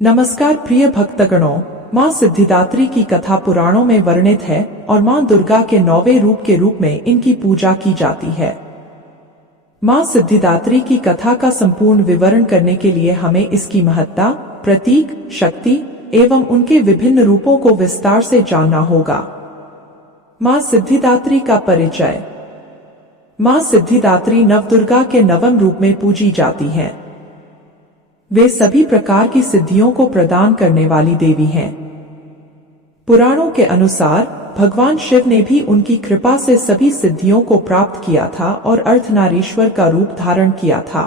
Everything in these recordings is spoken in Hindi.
नमस्कार प्रिय भक्तगणों, माँ सिद्धिदात्री की कथा पुराणों में वर्णित है और माँ दुर्गा के 9वें रूप के रूप में इनकी पूजा की जाती है। माँ सिद्धिदात्री की कथा का संपूर्ण विवरण करने के लिए हमें इसकी महत्ता, प्रतीक, शक्ति एवं उनके विभिन्न रूपों को विस्तार से जानना होगा। माँ सिद्धिदात्री का परिचय। माँ सिद्धिदात्री नवदुर्गा के 9वें रूप में पूजी जाती हैं। वे सभी प्रकार की सिद्धियों को प्रदान करने वाली देवी हैं। पुराणों के अनुसार भगवान शिव ने भी उनकी कृपा से सभी सिद्धियों को प्राप्त किया था और अर्धनारीश्वर का रूप धारण किया था।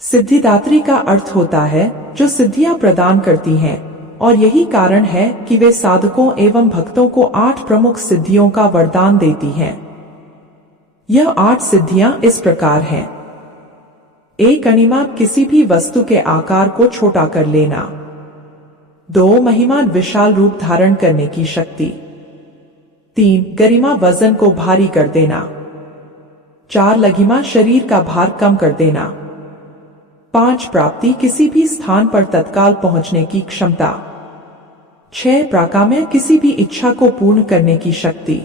सिद्धिदात्री का अर्थ होता है जो सिद्धियां प्रदान करती हैं, और यही कारण है कि वे साधकों एवं भक्तों को 8 प्रमुख सिद्धियों का वरदान देती हैं। यह 8 सिद्धियां इस प्रकार हैं। 1. अणिमा, किसी भी वस्तु के आकार को छोटा कर लेना। 2. महिमान, विशाल रूप धारण करने की शक्ति। 3. गरिमा, वजन को भारी कर देना। 4. लघिमा, शरीर का भार कम कर देना। 5. प्राप्ति, किसी भी स्थान पर तत्काल पहुंचने की क्षमता। 6. प्राकाम्य, किसी भी इच्छा को पूर्ण करने की शक्ति।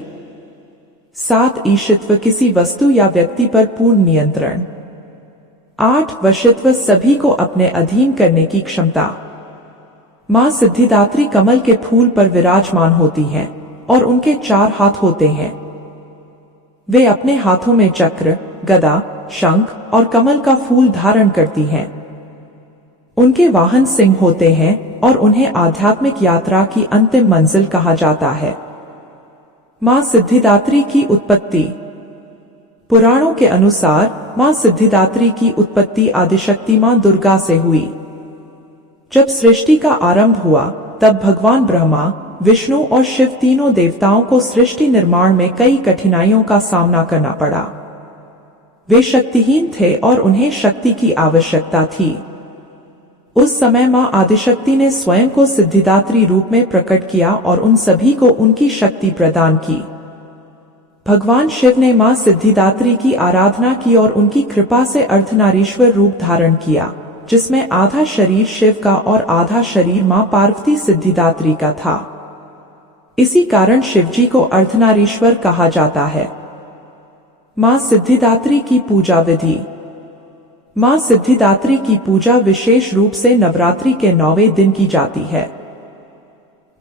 7. ईशित्व, किसी वस्तु या व्यक्ति पर पूर्ण नियंत्रण। 8. वशित्व, सभी को अपने अधीन करने की क्षमता। माँ सिद्धिदात्री कमल के फूल पर विराजमान होती हैं और उनके 4 हाथ होते हैं। वे अपने हाथों में चक्र, गदा, शंख और कमल का फूल धारण करती हैं। उनके वाहन सिंह होते हैं और उन्हें आध्यात्मिक यात्रा की अंतिम मंजिल कहा जाता है। माँ सिद्धिदात्री की उत्पत्ति। पुराणों के अनुसार माँ सिद्धिदात्री की उत्पत्ति आदिशक्ति माँ दुर्गा से हुई। जब सृष्टि का आरंभ हुआ तब भगवान ब्रह्मा, विष्णु और शिव तीनों देवताओं को सृष्टि निर्माण में कई कठिनाइयों का सामना करना पड़ा। वे शक्तिहीन थे और उन्हें शक्ति की आवश्यकता थी। उस समय माँ आदिशक्ति ने स्वयं को सिद्धिदात्री रूप में प्रकट किया और उन सभी को उनकी शक्ति प्रदान की। भगवान शिव ने माँ सिद्धिदात्री की आराधना की और उनकी कृपा से अर्धनारीश्वर रूप धारण किया, जिसमें आधा शरीर शिव का और आधा शरीर माँ पार्वती सिद्धिदात्री का था। इसी कारण शिवजी को अर्धनारीश्वर कहा जाता है। माँ सिद्धिदात्री की पूजा विधि। माँ सिद्धिदात्री की पूजा विशेष रूप से नवरात्रि के 9वें दिन की जाती है।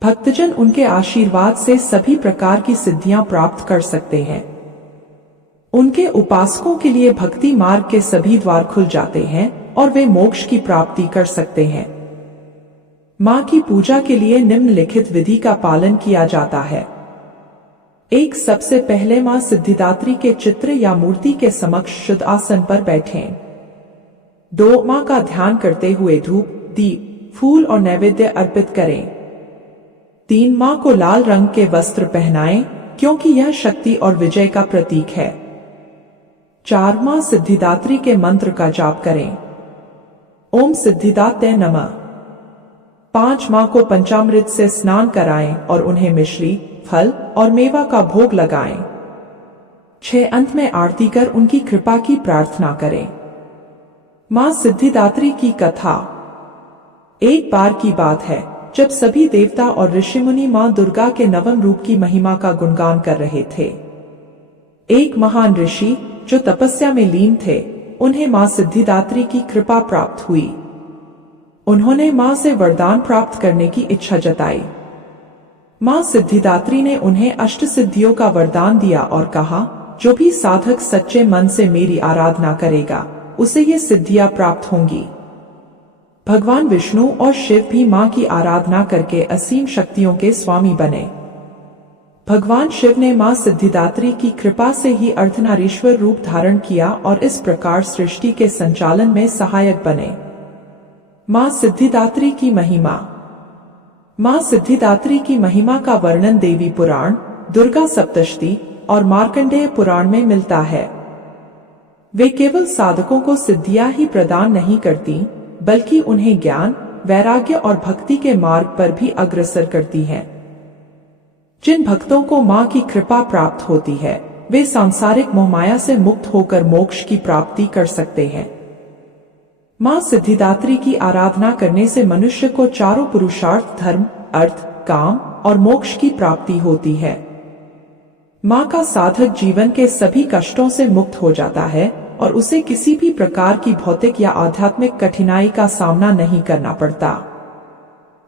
भक्तजन उनके आशीर्वाद से सभी प्रकार की सिद्धियां प्राप्त कर सकते हैं। उनके उपासकों के लिए भक्ति मार्ग के सभी द्वार खुल जाते हैं और वे मोक्ष की प्राप्ति कर सकते हैं। मां की पूजा के लिए निम्नलिखित विधि का पालन किया जाता है। 1. सबसे पहले मां सिद्धिदात्री के चित्र या मूर्ति के समक्ष शुद्ध आसन पर बैठें। 2. मां का ध्यान करते हुए धूप, दीप, फूल और नैवेद्य अर्पित करें। 3. मां को लाल रंग के वस्त्र पहनाएं, क्योंकि यह शक्ति और विजय का प्रतीक है। 4. मां सिद्धिदात्री के मंत्र का जाप करें। ओम सिद्धिदात्रे नमः। 5. मां को पंचामृत से स्नान कराएं और उन्हें मिश्री, फल और मेवा का भोग लगाएं। 6. अंत में आरती कर उनकी कृपा की प्रार्थना करें। मां सिद्धिदात्री की कथा। एक बार की बात है जब सभी देवता और ऋषिमुनि मां दुर्गा के 9वें रूप की महिमा का गुणगान कर रहे थे। एक महान ऋषि जो तपस्या में लीन थे, उन्हें मां सिद्धिदात्री की कृपा प्राप्त हुई। उन्होंने मां से वरदान प्राप्त करने की इच्छा जताई। मां सिद्धिदात्री ने उन्हें अष्ट सिद्धियों का वरदान दिया और कहा, जो भी साधक सच्चे मन से मेरी आराधना करेगा, उसे ये सिद्धियां प्राप्त होंगी। भगवान विष्णु और शिव भी मां की आराधना करके असीम शक्तियों के स्वामी बने। भगवान शिव ने मां सिद्धिदात्री की कृपा से ही अर्धनारीश्वर रूप धारण किया और इस प्रकार सृष्टि के संचालन में सहायक बने। मां सिद्धिदात्री की महिमा। मां सिद्धिदात्री की महिमा का वर्णन देवी पुराण, दुर्गा सप्तशती और मार्कंडेय पुराण में मिलता है। वे केवल साधकों को सिद्धियां ही प्रदान नहीं करती, बल्कि उन्हें ज्ञान, वैराग्य और भक्ति के मार्ग पर भी अग्रसर करती हैं। जिन भक्तों को मां की कृपा प्राप्त होती है, वे सांसारिक मोहमाया से मुक्त होकर मोक्ष की प्राप्ति कर सकते हैं। माँ सिद्धिदात्री की आराधना करने से मनुष्य को चारों पुरुषार्थ धर्म, अर्थ, काम और मोक्ष की प्राप्ति होती है। माँ का साधक जीवन के सभी कष्टों से मुक्त हो जाता है और उसे किसी भी प्रकार की भौतिक या आध्यात्मिक कठिनाई का सामना नहीं करना पड़ता।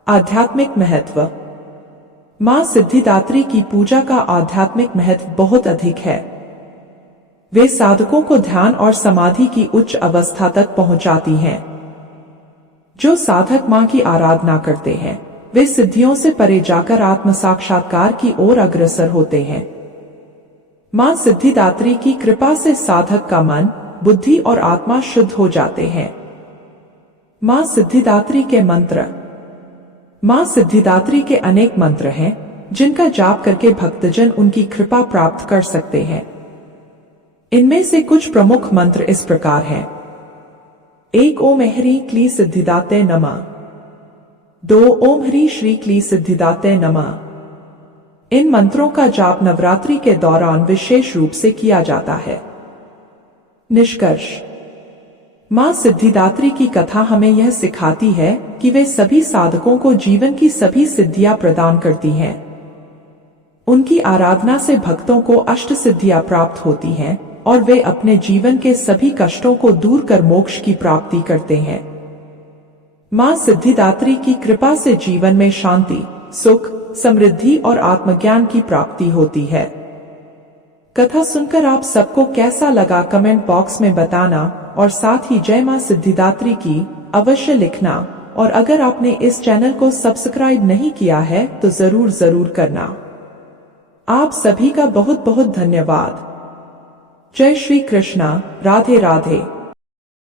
आध्यात्मिक महत्व। माँ सिद्धिदात्री की पूजा का आध्यात्मिक महत्व बहुत अधिक है। वे साधकों को ध्यान और समाधि की उच्च अवस्था तक पहुंचाती हैं। जो साधक माँ की आराधना करते हैं वे सिद्धियों से परे जाकर आत्म साक्षात्कार की ओर अग्रसर होते हैं। माँ सिद्धिदात्री की कृपा से साधक का मन, बुद्धि और आत्मा शुद्ध हो जाते हैं। माँ सिद्धिदात्री के मंत्र। माँ सिद्धिदात्री के अनेक मंत्र हैं जिनका जाप करके भक्तजन उनकी कृपा प्राप्त कर सकते हैं। इनमें से कुछ प्रमुख मंत्र इस प्रकार हैं। 1 ओम ह्रीं क्लीं सिद्धिदाते नमः। 2 ओम ह्रीं श्री क्लीं सिद्धिदाते नमः। इन मंत्रों का जाप नवरात्रि के दौरान विशेष रूप से किया जाता है। निष्कर्ष। माँ सिद्धिदात्री की कथा हमें यह सिखाती है कि वे सभी साधकों को जीवन की सभी सिद्धियां प्रदान करती हैं। उनकी आराधना से भक्तों को अष्ट सिद्धियां प्राप्त होती हैं और वे अपने जीवन के सभी कष्टों को दूर कर मोक्ष की प्राप्ति करते हैं। माँ सिद्धिदात्री की कृपा से जीवन में शांति, सुख, समृद्धि और आत्मज्ञान की प्राप्ति होती है। कथा सुनकर आप सबको कैसा लगा कमेंट बॉक्स में बताना और साथ ही जय माँ सिद्धिदात्री की अवश्य लिखना। और अगर आपने इस चैनल को सब्सक्राइब नहीं किया है तो जरूर करना। आप सभी का बहुत बहुत धन्यवाद। जय श्री कृष्णा। राधे राधे।